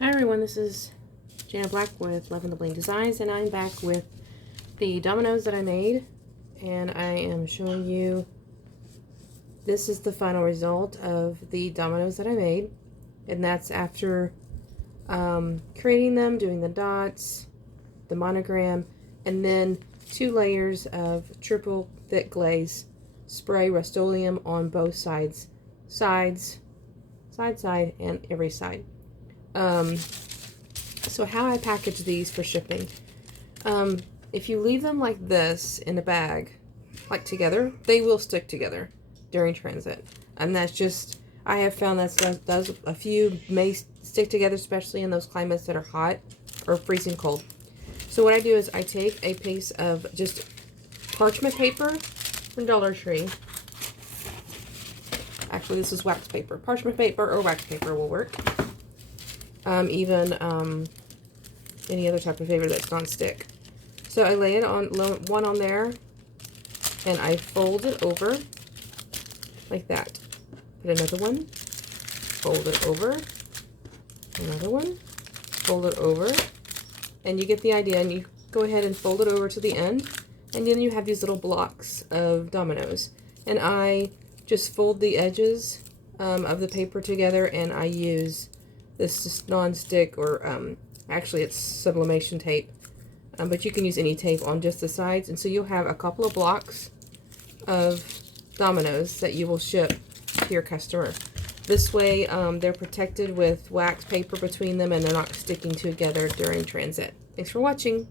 Hi everyone, this is Jana Black with Love and the Bling Designs, and I'm back with the dominoes that I made, and I am showing you this is the final result of the dominoes that I made, and that's after creating them, doing the dots, the monogram, and then 2 layers of triple thick glaze spray Rust-Oleum on both sides, side, and every side. So how I package these for shipping. If you leave them like this in a bag, like together, they will stick together during transit. And that's just, I have found that does a few may stick together, especially in those climates that are hot or freezing cold. So what I do is I take a piece of just parchment paper from Dollar Tree. Actually, this is wax paper. Parchment paper or wax paper will work. Even any other type of paper that's non-stick. So I lay it on one on there, and I fold it over like that. Put another one, fold it over, another one, fold it over, and you get the idea. And you go ahead and fold it over to the end, and then you have these little blocks of dominoes. And I just fold the edges of the paper together, and I use this non-stick, or actually it's sublimation tape, but you can use any tape on just the sides, and so you'll have a couple of blocks of dominoes that you will ship to your customer. This way they're protected with wax paper between them, and they're not sticking together during transit. Thanks for watching.